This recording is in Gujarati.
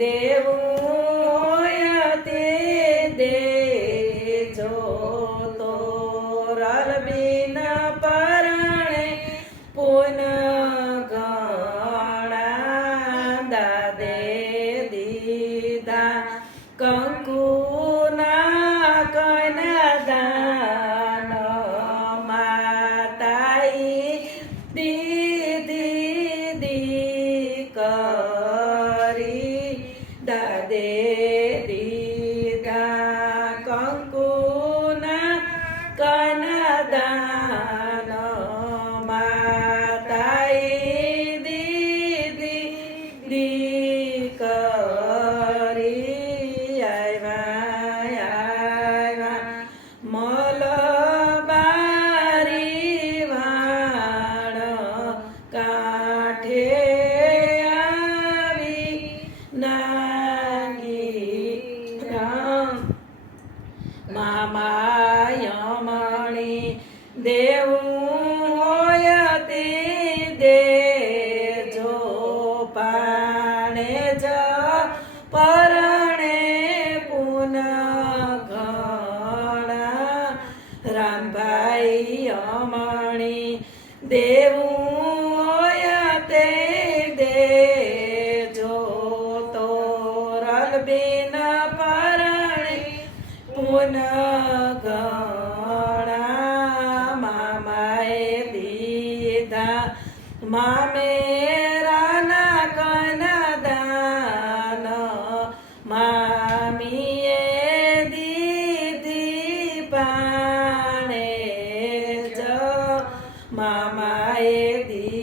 દેવું તે દે જો તો રલબીના પરણે પુન ગણા દે દીધા. કંકુના કના દાન માતાઈ દીદી દી ક મામાયમણી દેવું હોય તે દેજો પાણે જ પરણે દેવું હોય તે દેજો તો બિન પરણે પુન ગણા મામાએ દીધા. મામેરાના માએ દી